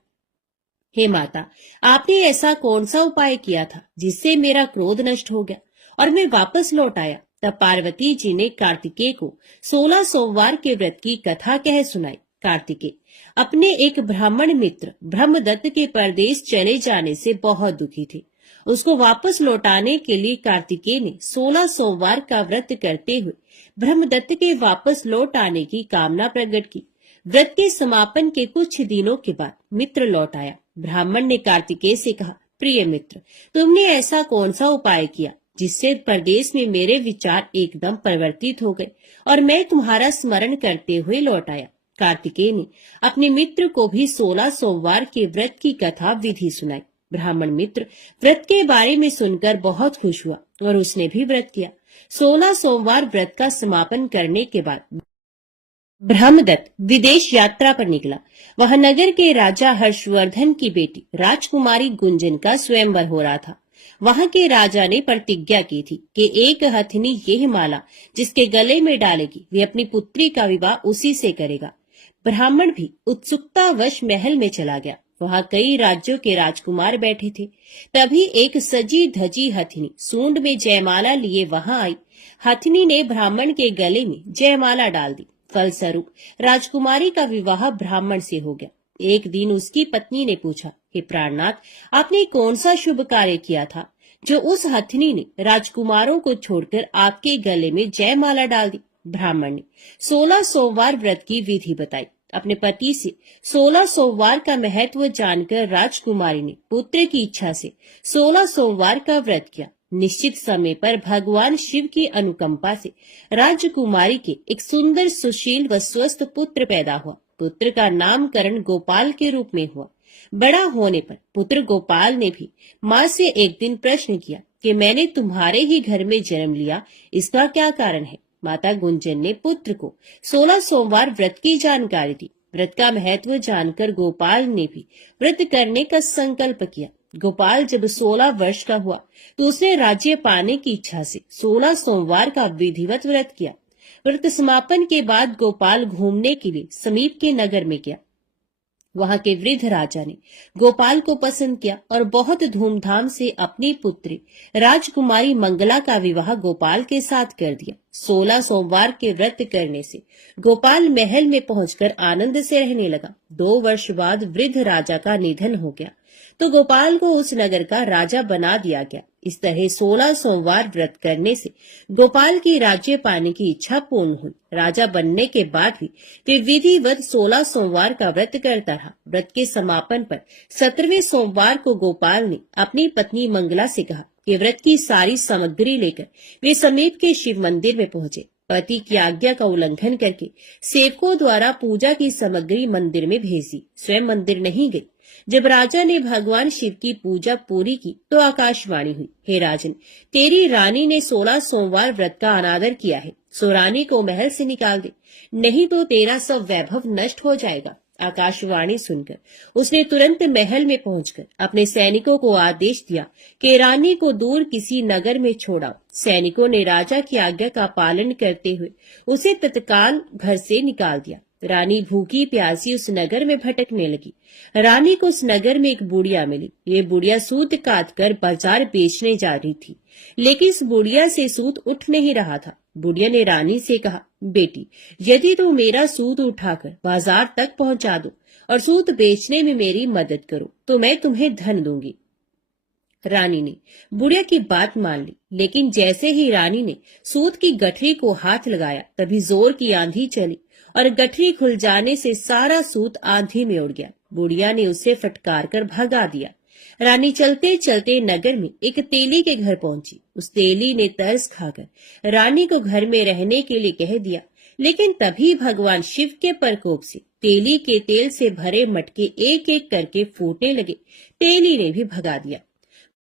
हे माता, आपने ऐसा कौन सा उपाय किया था जिससे मेरा क्रोध नष्ट हो गया और मैं वापस लौट आया? तब पार्वती जी ने कार्तिकेय को 16 सोमवार के व्रत की कथा कह सुनाई। कार्तिकेय अपने एक ब्राह्मण मित्र ब्रह्मदत्त के परदेश चले जाने से बहुत दुखी थे। उसको वापस लौटाने के लिए कार्तिकेय ने 16 सोमवार का व्रत करते हुए ब्रह्मदत्त के वापस लौट आने की कामना प्रकट की। व्रत के समापन के कुछ दिनों के बाद मित्र लौट आया। ब्राह्मण ने कार्तिकेय से कहा, प्रिय मित्र, तुमने ऐसा कौन सा उपाय किया जिससे परदेश में मेरे विचार एकदम परिवर्तित हो गए और मैं तुम्हारा स्मरण करते हुए लौट आया। कार्तिकेय ने अपने मित्र को भी 16 सोमवार के व्रत की कथा विधि सुनाई। ब्राह्मण मित्र व्रत के बारे में सुनकर बहुत खुश हुआ और उसने भी व्रत किया। 16 सोमवार व्रत का समापन करने के बाद ब्रह्मदत्त विदेश यात्रा पर निकला। वह नगर के राजा हर्षवर्धन की बेटी राजकुमारी गुंजन का स्वयंवर हो रहा था। वहां के राजा ने प्रतिज्ञा की थी कि एक हथिनी यह माला जिसके गले में डालेगी वे अपनी पुत्री का विवाह उसी से करेगा। ब्राह्मण भी उत्सुकतावश महल में चला गया। वहां कई राज्यों के राजकुमार बैठे थे। तभी एक सजी धजी हथिनी सूंड में जयमाला लिए वहां आई। हथिनी ने ब्राह्मण के गले में जयमाला डाल दी। फलस्वरूप राजकुमारी का विवाह ब्राह्मण से हो गया। एक दिन उसकी पत्नी ने पूछा, हे प्राणनाथ, आपने कौन सा शुभ कार्य किया था जो उस हथिनी ने राजकुमारों को छोड़कर आपके गले में जयमाला डाल दी? ब्राह्मण ने 16 सोमवार व्रत की विधि बताई। अपने पति से 16 सोमवार का महत्व जानकर राजकुमारी ने पुत्र की इच्छा से 16 सोमवार का व्रत किया। निश्चित समय पर भगवान शिव की अनुकंपा से राजकुमारी के एक सुंदर सुशील व स्वस्थ पुत्र पैदा हुआ। पुत्र का नामकरण गोपाल के रूप में हुआ। बड़ा होने पर पुत्र गोपाल ने भी माँ से एक दिन प्रश्न किया कि मैंने तुम्हारे ही घर में जन्म लिया, इसका क्या कारण है? माता गुंजन ने पुत्र को 16 सोमवार व्रत की जानकारी दी। व्रत का महत्व जानकर गोपाल ने भी व्रत करने का संकल्प किया। गोपाल जब 16 वर्ष का हुआ तो उसने राज्य पाने की इच्छा से 16 सोमवार का विधिवत व्रत किया। व्रत समापन के बाद गोपाल घूमने के लिए समीप के नगर में गया। वहां के वृद्ध राजा ने गोपाल को पसंद किया और बहुत धूमधाम से अपनी पुत्री राजकुमारी मंगला का विवाह गोपाल के साथ कर दिया। 16 सोमवार के व्रत करने से गोपाल महल में पहुंचकर आनंद से रहने लगा। 2 वर्ष बाद वृद्ध राजा का निधन हो गया तो गोपाल को उस नगर का राजा बना दिया गया। इस तरह 16 सोमवार व्रत करने से गोपाल की राज्य पाने की इच्छा पूर्ण हुई। राजा बनने के बाद भी वे विधिवत 16 सोमवार का व्रत करता रहा। व्रत के समापन पर 17वें सोमवार को गोपाल ने अपनी पत्नी मंगला से कहा कि व्रत की सारी सामग्री लेकर वे समीप के शिव मंदिर में पहुंचे। पति की आज्ञा का उल्लंघन करके सेवकों द्वारा पूजा की सामग्री मंदिर में भेज दी, स्वयं मंदिर नहीं गई। जब राजा ने भगवान शिव की पूजा पूरी की तो आकाशवाणी हुई, हे राजन, तेरी रानी ने 16 सोमवार व्रत का अनादर किया है, सो रानी को महल से निकाल दे, नहीं तो तेरा सब वैभव नष्ट हो जाएगा। आकाशवाणी सुनकर उसने तुरंत महल में पहुंचकर अपने सैनिकों को आदेश दिया कि रानी को दूर किसी नगर में छोड़ाओ। सैनिकों ने राजा की आज्ञा का पालन करते हुए उसे तत्काल घर से निकाल दिया। रानी भूखी प्यासी उस नगर में भटकने लगी। रानी को उस नगर में एक बुढ़िया मिली। ये बुढ़िया सूत काट कर बाजार बेचने जा रही थी, लेकिन इस बुढ़िया से सूत उठ नहीं रहा था। बुढ़िया ने रानी से कहा, बेटी, यदि तुम मेरा सूत उठाकर बाजार तक पहुंचा दो और सूत बेचने में मेरी मदद करो तो मैं तुम्हें धन दूंगी। रानी ने बुढ़िया की बात मान ली, लेकिन जैसे ही रानी ने सूत की गठरी को हाथ लगाया तभी जोर की आंधी चली और गठरी खुल जाने से सारा सूत आंधी में उड़ गया। बुढ़िया ने उसे फटकार कर भगा दिया। रानी चलते चलते नगर में एक तेली के घर पहुंची। उस तेली ने तरस खाकर रानी को घर में रहने के लिए कह दिया, लेकिन तभी भगवान शिव के प्रकोप से तेली के तेल से भरे मटके एक एक करके फूटने लगे। तेली ने भी भगा दिया।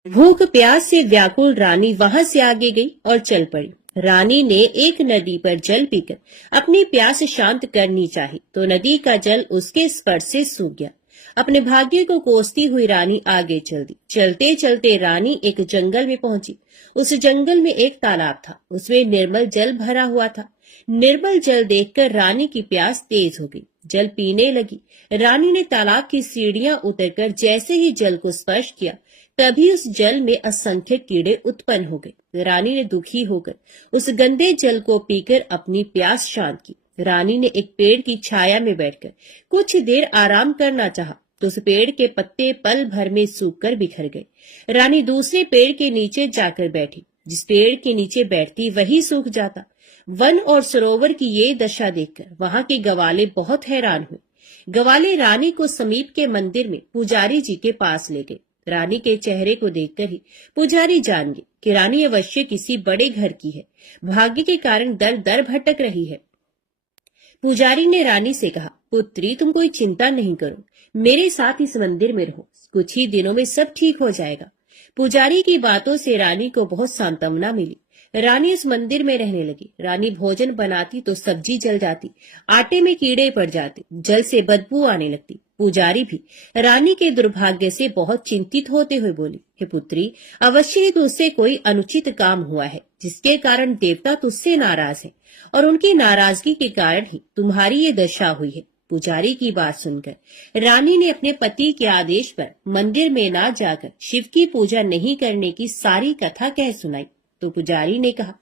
भूख प्यास से व्याकुल रानी वहां से आगे गई और चल पड़ी। रानी ने एक नदी पर जल पीकर अपनी प्यास शांत करनी चाही तो नदी का जल उसके स्पर्श से सूख गया। अपने भाग्य को कोसती हुई रानी आगे चल दी। चलते चलते रानी एक जंगल में पहुंची। उस जंगल में एक तालाब था, उसमें निर्मल जल भरा हुआ था। निर्मल जल देखकर रानी की प्यास तेज हो गई, जल पीने लगी। रानी ने तालाब की सीढ़ियां उतरकर जैसे ही जल को स्पर्श किया तभी उस जल में असंख्य कीड़े उत्पन्न हो गए। रानी ने दुखी होकर उस गंदे जल को पीकर अपनी प्यास शांत की। रानी ने एक पेड़ की छाया में बैठकर कुछ देर आराम करना चाहा तो उस पेड़ के पत्ते पल भर में सूखकर बिखर गए। रानी दूसरे पेड़ के नीचे जाकर बैठी। जिस पेड़ के नीचे बैठती वही सूख जाता। वन और सरोवर की ये दशा देखकर वहां के गवाले बहुत हैरान हुए। गवाले रानी को समीप के मंदिर में पुजारी जी के पास ले गए। रानी के चेहरे को देखकर ही पुजारी जान गए कि रानी अवश्य किसी बड़े घर की है, भाग्य के कारण दर दर भटक रही है। पुजारी ने रानी से कहा, पुत्री, तुम कोई चिंता नहीं करो, मेरे साथ इस मंदिर में रहो, कुछ ही दिनों में सब ठीक हो जाएगा। पुजारी की बातों से रानी को बहुत सांत्वना मिली। रानी उस मंदिर में रहने लगी। रानी भोजन बनाती तो सब्जी जल जाती, आटे में कीड़े पड़ जाते, जल से बदबू आने लगती। पुजारी भी रानी के दुर्भाग्य से बहुत चिंतित होते हुए बोली, हे पुत्री, अवश्य ही तुझसे कोई अनुचित काम हुआ है जिसके कारण देवता तुझसे नाराज है और उनकी नाराजगी के कारण ही तुम्हारी ये दशा हुई है। पुजारी की बात सुनकर रानी ने अपने पति के आदेश पर मंदिर में ना जाकर शिव की पूजा नहीं करने की सारी कथा कह सुनाई। तो पुजारी ने कहा,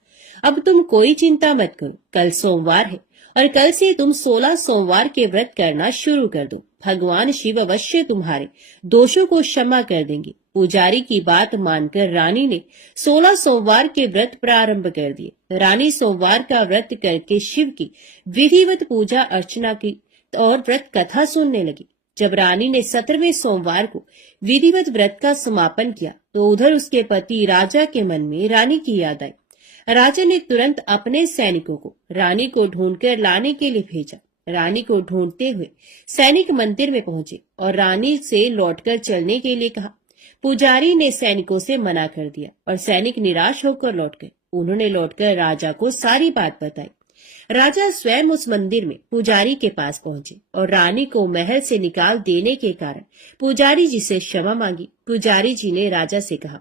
अब तुम कोई चिंता मत करो, कल सोमवार है और कल से तुम 16 सोमवार के व्रत करना शुरू कर दो। भगवान शिव अवश्य तुम्हारे दोषों को क्षमा कर देंगे। पुजारी की बात मानकर रानी ने 16 सोमवार के व्रत प्रारंभ कर दिए। रानी सोमवार का व्रत करके शिव की विधिवत पूजा अर्चना की और व्रत कथा सुनने लगी। जब रानी ने 17वें सोमवार को विधिवत व्रत का समापन किया तो उधर उसके पति राजा के मन में रानी की याद आई। राजा ने तुरंत अपने सैनिकों को रानी को ढूंढकर लाने के लिए भेजा। रानी को ढूंढते हुए सैनिक मंदिर में पहुंचे और रानी से लौटकर चलने के लिए कहा। पुजारी ने सैनिकों से मना कर दिया और सैनिक निराश होकर लौट गए। उन्होंने लौटकर राजा को सारी बात बताई। राजा स्वयं उस मंदिर में पुजारी के पास पहुंचे और रानी को महल से निकाल देने के कारण पुजारी जी से क्षमा मांगी। पुजारी जी ने राजा से कहा,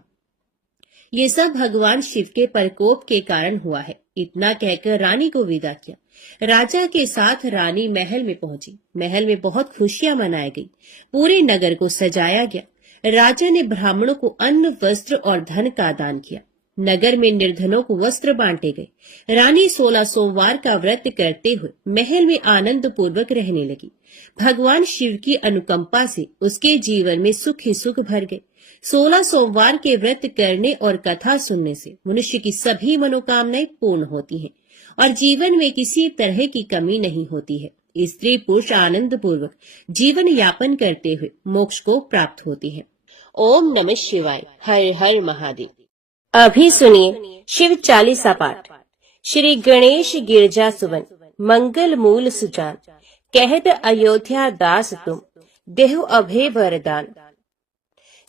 ये सब भगवान शिव के प्रकोप के कारण हुआ है, इतना कहकर रानी को विदा किया। राजा के साथ रानी महल में पहुंची। महल में बहुत खुशियां मनाई गई। पूरे नगर को सजाया गया। राजा ने ब्राह्मणों को अन्न, वस्त्र और धन का दान किया। नगर में निर्धनों को वस्त्र बांटे गए। रानी 16 सोमवार का व्रत करते हुए महल में आनंद पूर्वक रहने लगी। भगवान शिव की अनुकंपा से उसके जीवन में सुख ही सुख भर गए। 16 सोमवार के व्रत करने और कथा सुनने से मनुष्य की सभी मनोकामनाएं पूर्ण होती हैं और जीवन में किसी तरह की कमी नहीं होती है। स्त्री पुरुष आनंद पूर्वक जीवन यापन करते हुए मोक्ष को प्राप्त होती है। ओम नमः शिवाय। हर हर महादेव। अभी सुनिए शिव चालीसा पाठ। श्री गणेश गिरजा सुवन, मंगल मूल सुजान, कहत अयोध्या दास तुम, देहु अभय वरदान।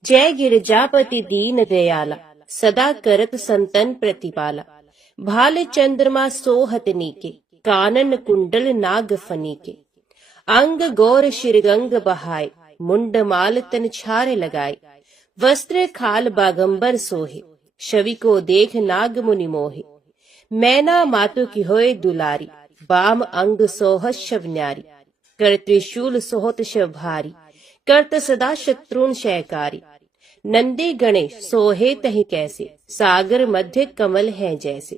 जय गिरजापति दीन दयाला, सदा करत संतन प्रतिपाला। भाल चंद्रमा सोहत नीके, कानन कुंडल नाग फनीके। अंग गौर शिरगंग बहाय, मुंड माल तन छारे लगाए। वस्त्र खाल बागंबर सोहे, छवि को देख नाग मुनि मोहे। मैना मातु की होए दुलारी, बाम अंग सोहत शव न्यारी। कर त्रिशूल सोहत शव भारी, करत सदा शत्रुन शयकारी। नंदी गणेश सोहे तहि कैसे, सागर मध्य कमल है जैसे।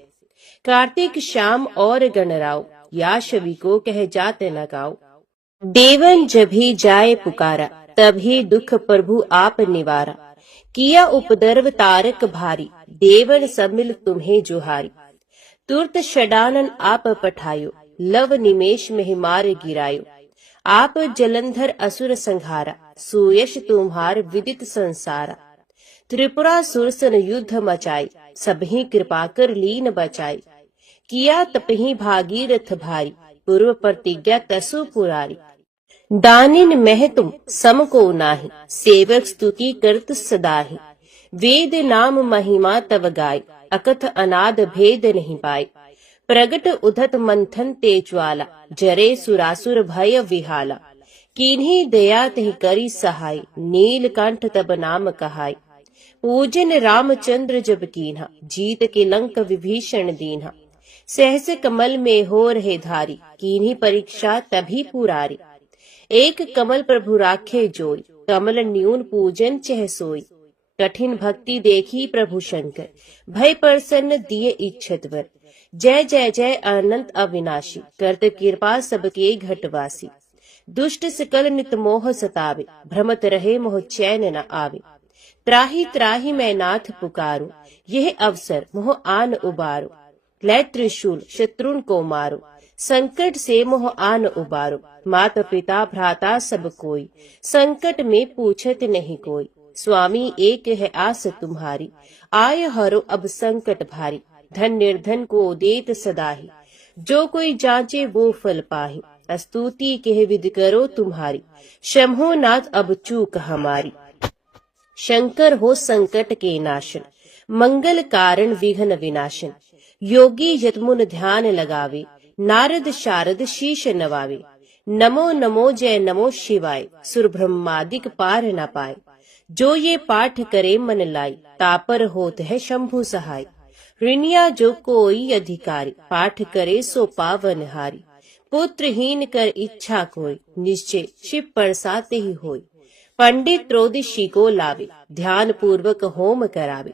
कार्तिक शाम और गणराव, या छवि को कह जाते न गाओ। देवन जभी जाए पुकारा, तभी दुख प्रभु आप निवारा। किया उपद्रव तारक भारी, देवन सब मिल तुम्हें जुहारी। तुरत षडानन आप पठायो, लव निमेष में मार गिरायो। आप जलंधर असुर संहारा, सुयश तुम्हार विदित संसारा। त्रिपुरा सुरसन युद्ध मचाई, सबही कृपा कर लीन बचाई। किया तपही भागीरथ भारी, पूर्व प्रतिज्ञा तसु पुरारी। दानिन मह तुम सम को नाही, सेवक स्तुति करत सदाहि। वेद नाम महिमा तव गाय, अकथ अनाद भेद नहीं पाए। प्रगट उधत मंथन तेज्वाला, जरे सुरासुर भय विहाला। किन्हीं दया तहि करी सहाय, नीलकंठ तब नाम कहाय। पूजन रामचंद्र जब कीन्हा, जीत के लंक विभीषण दीन्हा। सहस कमल में हो रहे धारी, किन्हीं परीक्षा तभी पुरारी। एक कमल प्रभु राखे जोई, कमल न्यून पूजन चह सोई। कठिन भक्ति देखी प्रभु शंकर, भय प्रसन्न दिए इच्छत वर। जय जय जय अनंत अविनाशी, करत कृपा सबके घटवासी। दुष्ट सकल नित मोह सतावे, भ्रमत रहे मोह चैन न आवे। त्राही त्राही मैं नाथ पुकारूं, यह अवसर मोह आन उबारो। लै त्रिशूल शत्रुन को मारो, संकट से मोह आन उबारो। माता पिता भ्राता सब कोई, संकट में पूछत नहीं कोई। स्वामी एक है आस तुम्हारी, आय हरो अब संकट भारी। धन निर्धन को देत सदाही, जो कोई जांचे वो फल पाही। स्तुति कह विधि करो तुम्हारी, शंभो नाथ अब चूक हमारी। शंकर हो संकट के नाशन, मंगल कारण विघ्न विनाशन। योगी यतमुन ध्यान लगावे, नारद शारद शीश नवावे। नमो नमो जय नमो शिवाय, सुर ब्रह्मादिक पार न पाए। जो ये पाठ करे मन लाई, तापर होत है शंभु सहाय। ऋणिया जो कोई अधिकारी, पाठ करे सो पावन हारी। पुत्रहीन कर इच्छा कोई, निश्चय शिव परसाते ही होय। पंडित त्रयोदशी को लावे, ध्यान पूर्वक होम करावे।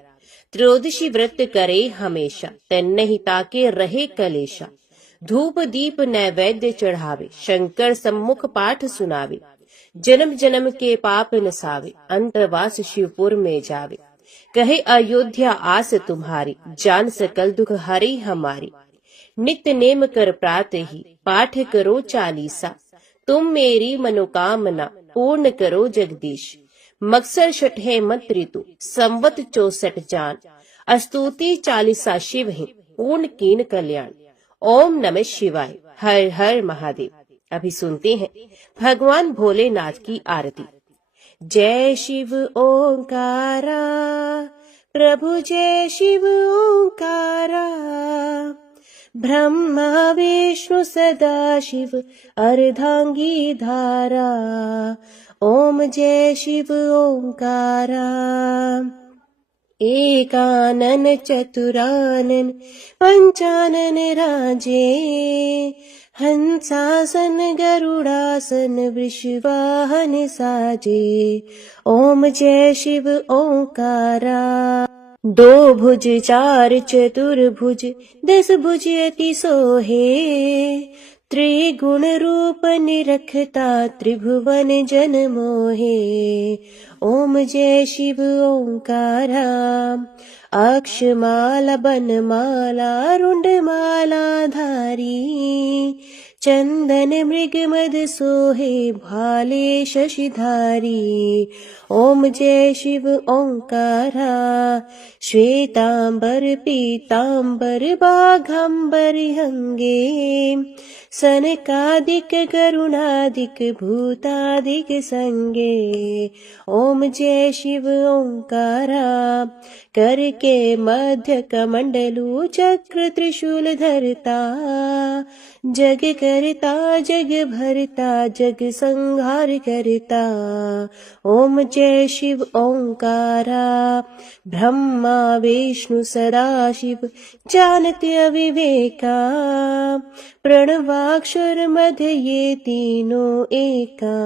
त्रयोदशी व्रत करे हमेशा, तन्नहि ताके रहे कलेशा। धूप दीप नैवेद्य चढ़ावे, शंकर सम्मुख पाठ सुनावे। जन्म जन्म के पाप नसावे, अंतवास शिवपुर में जावे। कहे अयोध्या आस तुम्हारी, जान सकल दुख हरी हमारी। नित्य नेम कर प्रातः ही, पाठ करो चालीसा। तुम मेरी मनोकामना पूर्ण करो जगदीश। मकसर छठे मत ऋतु, संवत 64 जान। स्तुति चालीसा शिव ही, पूर्ण कीन कल्याण। ओम नमः शिवाय। हर हर महादेव। अभी सुनते हैं भगवान भोलेनाथ की आरती। जय शिव ओंकारा, प्रभु जय शिव ओंकारा। ब्रह्मा विष्णु सदा शिव, अर्धांगी धारा। ओम जय शिव ओंकारा। एकानन चतुरानन पंचानन राजे, हंसासन गरुड़ासन वृषवाहन साजे। ओम जय शिव ओंकारा। दो भुज चार चतुर्भुज, 10 भुज अति सोहे, त्रिगुण रूप निरखता त्रिभुवन जन मोहे। ओम जय शिव ओंकारा। अक्षमाला बनमाला रुंडमाला धारी, चंदन मृग मद सोहे भाले शशिधारी। ओम जय शिव ओंकारा। श्वेतांबर पीतांबर बाघांबर अंगे, सनकादिक गरुणादिक भूतादिक संगे। ओम जय शिव ओंकारा। करके मध्य कमंडलू चक्र त्रिशूल धरता, जग करता जग भरता जग संहार करता। ओम जय शिव ओंकारा। ब्रह्मा विष्णु सदाशिव जानत अविवेका, प्रणवाक्षर मध्य ये तीनों एका।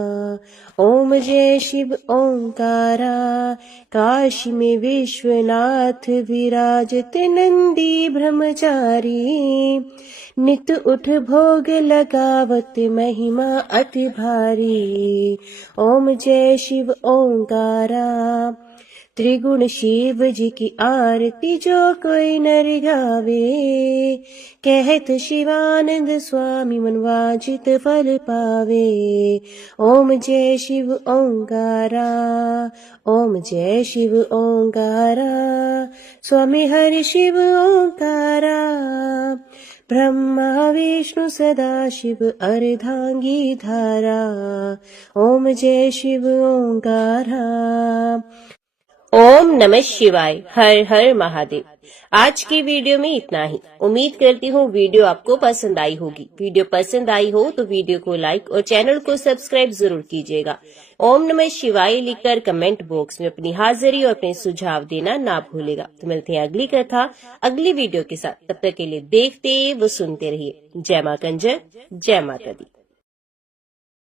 ओम जय शिव ओंकारा। काशी में विश्वनाथ विराजत नंदी ब्रह्मचारी, नित उठ भोग लगावत महिमा अति भारी। ओम जय शिव ओंकारा। त्रिगुण शिव जी की आरती जो कोई नर गावे, कहत शिवानंद स्वामी मनवांछित फल पावे। ओम जय शिव ओंकारा। ओम जय शिव ओंकारा। स्वामी हरि शिव ओंकारा। ब्रह्मा विष्णु सदाशिव अर्धांगी धारा। ओम जय शिव ओंकारा। ओम नमः शिवाय। हर हर महादेव। आज की वीडियो में इतना ही। उम्मीद करती हूँ वीडियो आपको पसंद आई होगी। वीडियो पसंद आई हो तो वीडियो को लाइक और चैनल को सब्सक्राइब जरूर कीजिएगा। ओम नमः शिवाय लिखकर कमेंट बॉक्स में अपनी हाजिरी और अपने सुझाव देना ना भूलेगा। तो मिलते हैं अगली कथा अगली वीडियो के साथ। तब तक के लिए देखते व सुनते रहिए। जय मां कंजर, जय माता दी।